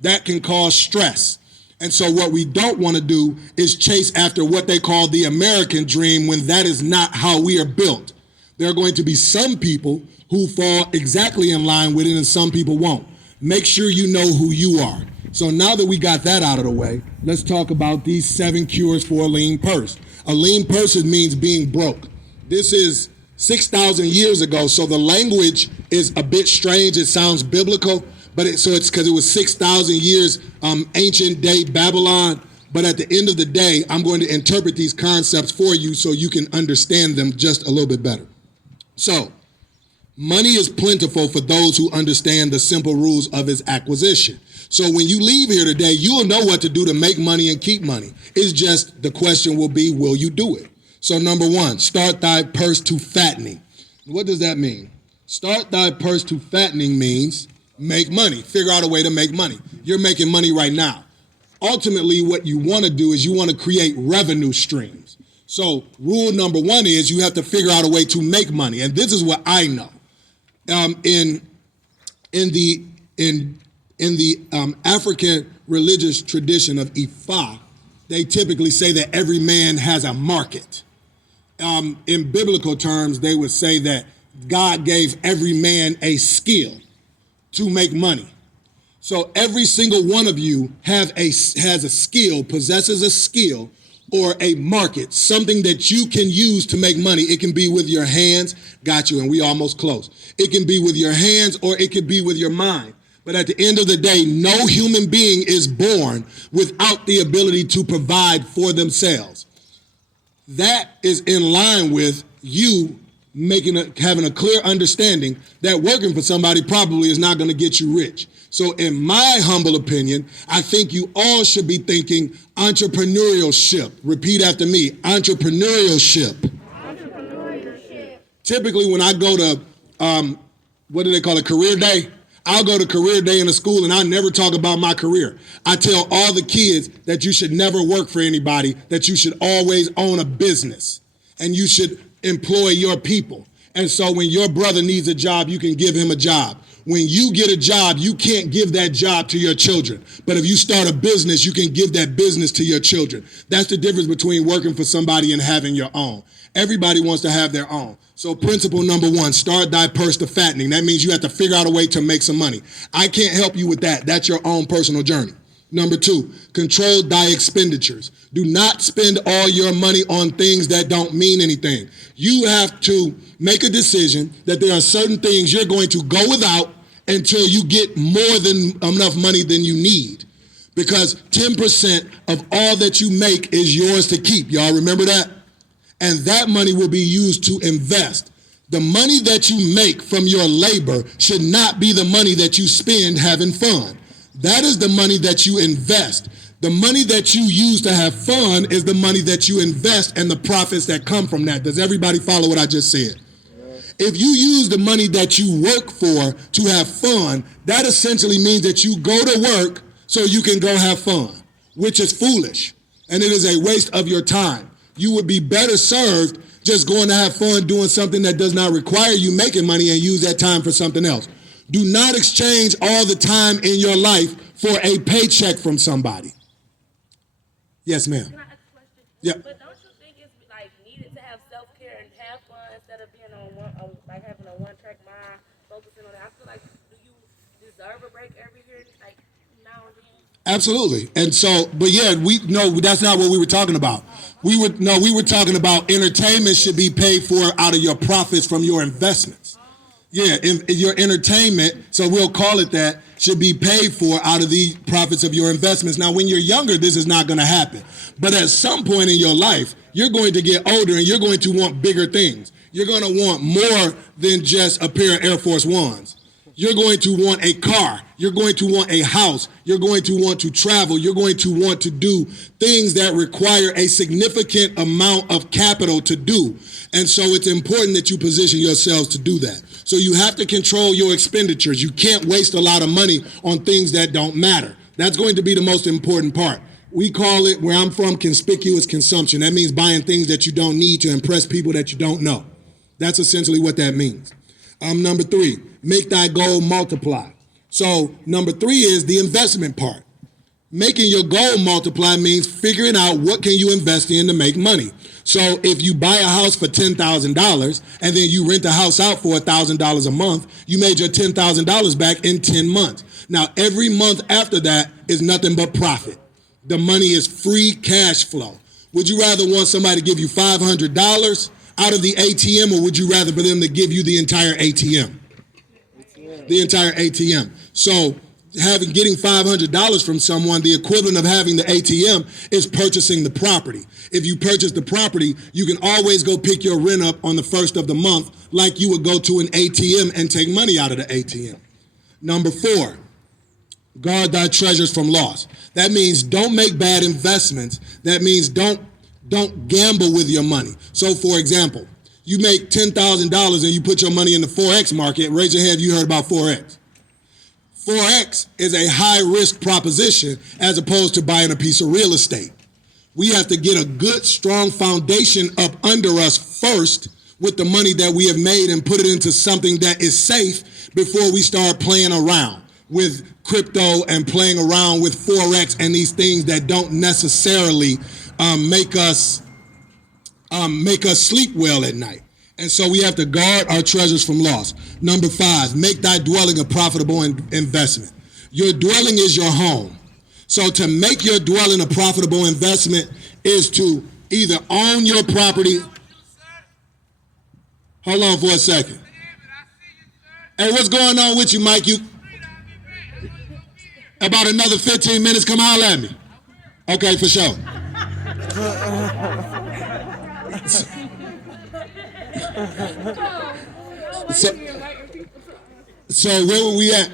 That can cause stress. And so what we don't want to do is chase after what they call the American dream when that is not how we are built. There are going to be some people who fall exactly in line with it and some people won't. Make sure you know who you are. So now that we got that out of the way, let's talk about these 7 cures for a lean purse. A lean person means being broke. This is 6,000 years ago, so the language is a bit strange. It sounds biblical, but it's because it was 6,000 years ancient day Babylon. But at the end of the day, I'm going to interpret these concepts for you so you can understand them just a little bit better. So, money is plentiful for those who understand the simple rules of its acquisition. So when you leave here today, you'll know what to do to make money and keep money. It's just the question will be, will you do it? So number 1, start thy purse to fattening. What does that mean? Start thy purse to fattening means make money. Figure out a way to make money. You're making money right now. Ultimately, what you want to do is you want to create revenue streams. So rule number 1 is you have to figure out a way to make money. And this is what I know. In the African religious tradition of Ifa, they typically say that every man has a market. In biblical terms, they would say that God gave every man a skill to make money. So every single one of you has a skill, possesses a skill or a market, something that you can use to make money. It can be with your hands, got you, and we almost close. It can be with your hands or it could be with your mind. But at the end of the day, no human being is born without the ability to provide for themselves. That is in line with you having a clear understanding that working for somebody probably is not going to get you rich. So in my humble opinion, I think you all should be thinking entrepreneurship. Repeat after me, entrepreneurship. Entrepreneurship. Typically when I go to, what do they call it, career day? I'll go to career day in a school and I never talk about my career. I tell all the kids that you should never work for anybody, that you should always own a business and you should employ your people. And so when your brother needs a job, you can give him a job. When you get a job, you can't give that job to your children. But if you start a business, you can give that business to your children. That's the difference between working for somebody and having your own. Everybody wants to have their own. So principle number 1, start thy purse to fattening. That means you have to figure out a way to make some money. I can't help you with that. That's your own personal journey. Number 2, control thy expenditures. Do not spend all your money on things that don't mean anything. You have to make a decision that there are certain things you're going to go without until you get more than enough money than you need. Because 10% of all that you make is yours to keep. Y'all remember that? And that money will be used to invest. The money that you make from your labor should not be the money that you spend having fun. That is the money that you invest. The money that you use to have fun is the money that you invest and the profits that come from that. Does everybody follow what I just said? If you use the money that you work for to have fun, that essentially means that you go to work so you can go have fun, which is foolish. And it is a waste of your time. You would be better served just going to have fun doing something that does not require you making money and use that time for something else. Do not exchange all the time in your life for a paycheck from somebody. Yes, ma'am. Can I ask a question? Yeah. But don't you think it's like needed to have self-care and have fun instead of being on like having a one-track mind, focusing on it? I feel like, do you deserve a break every year, like now and then? Absolutely. And so, but yeah, that's not what we were talking about. We were talking about entertainment should be paid for out of your profits from your investments. Yeah, your entertainment, so we'll call it that, should be paid for out of the profits of your investments. Now, when you're younger, this is not going to happen. But at some point in your life, you're going to get older and you're going to want bigger things. You're going to want more than just a pair of Air Force Ones. You're going to want a car. You're going to want a house. You're going to want to travel. You're going to want to do things that require a significant amount of capital to do. And so it's important that you position yourselves to do that. So you have to control your expenditures. You can't waste a lot of money on things that don't matter. That's going to be the most important part. We call it, where I'm from, conspicuous consumption. That means buying things that you don't need to impress people that you don't know. That's essentially what that means. Number 3, make thy goal multiply. So number 3 is the investment part. Making your goal multiply means figuring out what can you invest in to make money. So if you buy a house for $10,000 and then you rent the house out for $1,000 a month, you made your $10,000 back in 10 months. Now, every month after that is nothing but profit. The money is free cash flow. Would you rather want somebody to give you $500 out of the ATM, or would you rather for them to give you the entire ATM? The entire ATM. So getting $500 from someone, the equivalent of having the ATM is purchasing the property. If you purchase the property, you can always go pick your rent up on the first of the month like you would go to an ATM and take money out of the ATM. Number 4, guard thy treasures from loss. That means don't make bad investments. That means don't gamble with your money. So for example, you make $10,000 and you put your money in the Forex market. Raise your hand if you heard about Forex. Forex is a high-risk proposition as opposed to buying a piece of real estate. We have to get a good, strong foundation up under us first with the money that we have made and put it into something that is safe before we start playing around with crypto and playing around with Forex and these things that don't necessarily make us sleep well at night. And so we have to guard our treasures from loss. Number 5, make thy dwelling a profitable investment. Your dwelling is your home. So to make your dwelling a profitable investment is to either own your property. Hold on for a second. Hey, what's going on with you, Mike? You about another 15 minutes, come holler at me. Okay, for sure. So where were we at?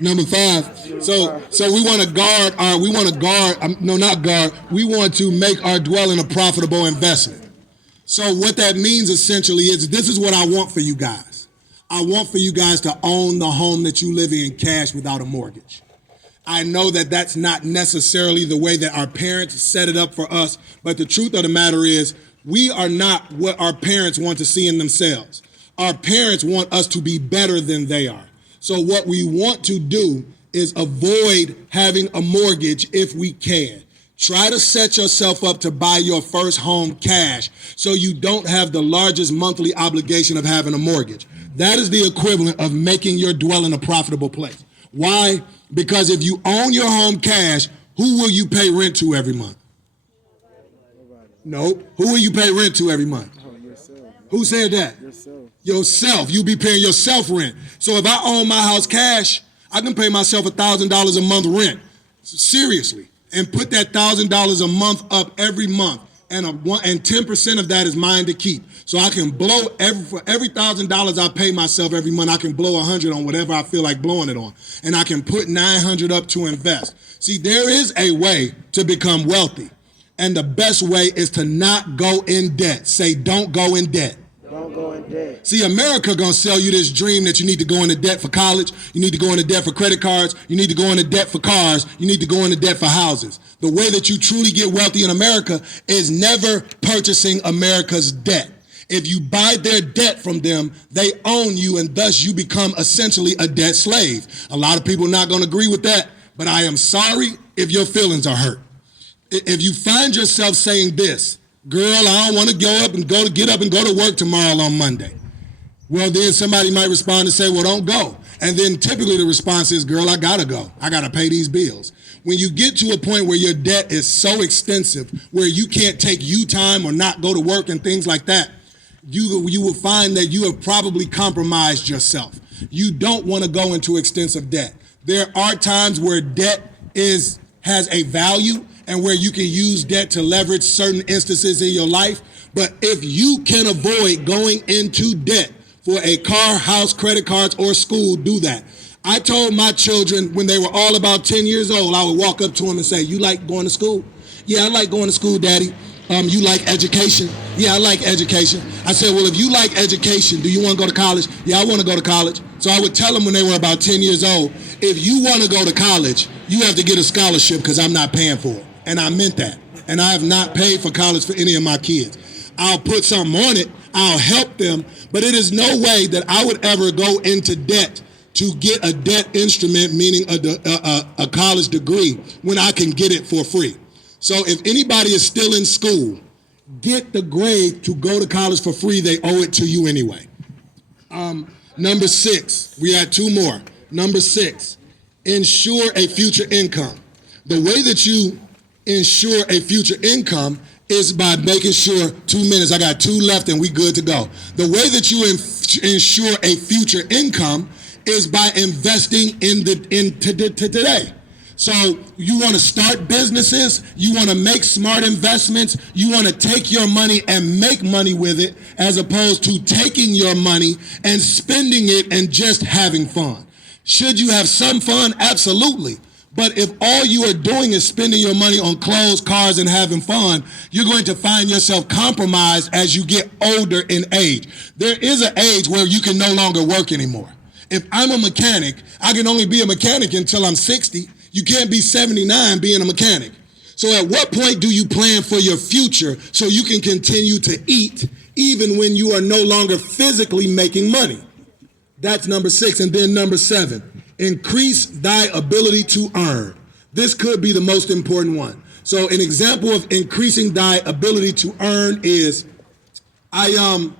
Number 5. So we want to make our dwelling a profitable investment. So what that means essentially is this is what I want for you guys. I want for you guys to own the home that you live in cash without a mortgage. I know that that's not necessarily the way that our parents set it up for us, but the truth of the matter is we are not what our parents want to see in themselves. Our parents want us to be better than they are. So what we want to do is avoid having a mortgage if we can. Try to set yourself up to buy your first home cash so you don't have the largest monthly obligation of having a mortgage. That is the equivalent of making your dwelling a profitable place. Why? Because if you own your home cash, who will you pay rent to every month? Nope. Who will you pay rent to every month? Yourself. Who said that? Yourself. You be paying yourself rent. So if I own my house cash, I can pay myself $1,000 a month rent. Seriously. And put that $1,000 a month up every month. And 10% of that is mine to keep. So I can blow for every $1,000 I pay myself every month, I can blow 100 on whatever I feel like blowing it on. And I can put 900 up to invest. See, there is a way to become wealthy. And the best way is to not go in debt. Say, don't go in debt. Don't go in debt. See, America gonna sell you this dream that you need to go into debt for college, you need to go into debt for credit cards, you need to go into debt for cars, you need to go into debt for houses. The way that you truly get wealthy in America is never purchasing America's debt. If you buy their debt from them, they own you, and thus you become essentially a debt slave. A lot of people are not gonna agree with that, but I am sorry if your feelings are hurt. If you find yourself saying this, girl, I don't want to get up and go to work tomorrow on Monday. Well, then somebody might respond and say, well, don't go. And then typically the response is, girl, I gotta go. I gotta pay these bills. When you get to a point where your debt is so extensive, where you can't take you time or not go to work and things like that, you will find that you have probably compromised yourself. You don't want to go into extensive debt. There are times where debt has a value and where you can use debt to leverage certain instances in your life. But if you can avoid going into debt for a car, house, credit cards, or school, do that. I told my children when they were all about 10 years old, I would walk up to them and say, you like going to school? Yeah, I like going to school, Daddy. You like education? Yeah, I like education. I said, well, if you like education, do you want to go to college? Yeah, I want to go to college. So I would tell them when they were about 10 years old, if you want to go to college, you have to get a scholarship because I'm not paying for it. And I meant that. And I have not paid for college for any of my kids. I'll put something on it. I'll help them. But it is no way that I would ever go into debt to get a debt instrument, meaning a college degree, when I can get it for free? So if anybody is still in school, get the grade to go to college for free. They owe it to you anyway. Number 6, we had 2 more. Number 6, ensure a future income. The way that you ensure a future income is by making sure, 2 minutes, I got 2 left and we good to go. The way that you ensure a future income is by investing in today. So you want to start businesses, you want to make smart investments, you want to take your money and make money with it, as opposed to taking your money and spending it and just having fun. Should you have some fun? Absolutely. But if all you are doing is spending your money on clothes, cars, and having fun, you're going to find yourself compromised as you get older in age. There is an age where you can no longer work anymore. If I'm a mechanic, I can only be a mechanic until I'm 60. You can't be 79 being a mechanic. So at what point do you plan for your future so you can continue to eat even when you are no longer physically making money? That's number 6. And then number 7, increase thy ability to earn. This could be the most important one. So an example of increasing thy ability to earn is I'm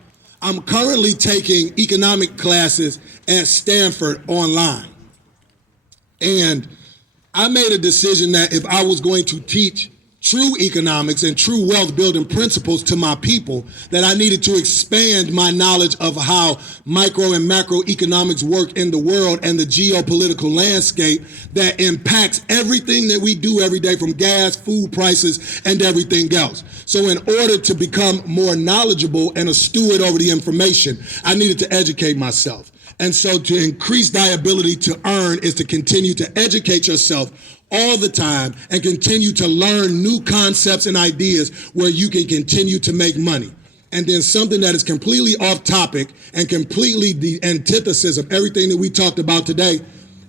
currently taking economic classes at Stanford online. And I made a decision that if I was going to teach true economics and true wealth building principles to my people, that I needed to expand my knowledge of how micro and macroeconomics work in the world and the geopolitical landscape that impacts everything that we do every day, from gas, food prices, and everything else. So in order to become more knowledgeable and a steward over the information, I needed to educate myself. And so to increase thy ability to earn is to continue to educate yourself all the time and continue to learn new concepts and ideas where you can continue to make money. And then something that is completely off topic and completely the antithesis of everything that we talked about today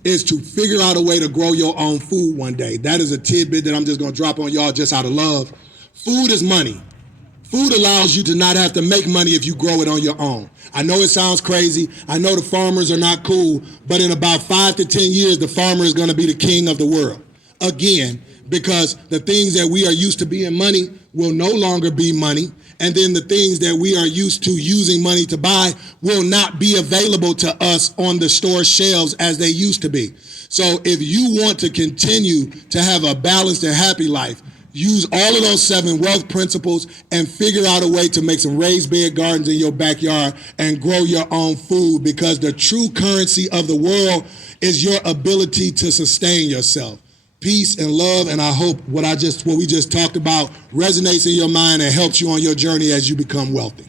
is to figure out a way to grow your own food one day. That is a tidbit that I'm just gonna drop on y'all just out of love. Food is money. Food allows you to not have to make money if you grow it on your own. I know it sounds crazy. I know the farmers are not cool, but in about 5 to 10 years, the farmer is gonna be the king of the world. Again, because the things that we are used to being money will no longer be money. And then the things that we are used to using money to buy will not be available to us on the store shelves as they used to be. So if you want to continue to have a balanced and happy life, use all of those 7 wealth principles and figure out a way to make some raised bed gardens in your backyard and grow your own food, because the true currency of the world is your ability to sustain yourself. Peace and love, and I hope what we just talked about resonates in your mind and helps you on your journey as you become wealthy.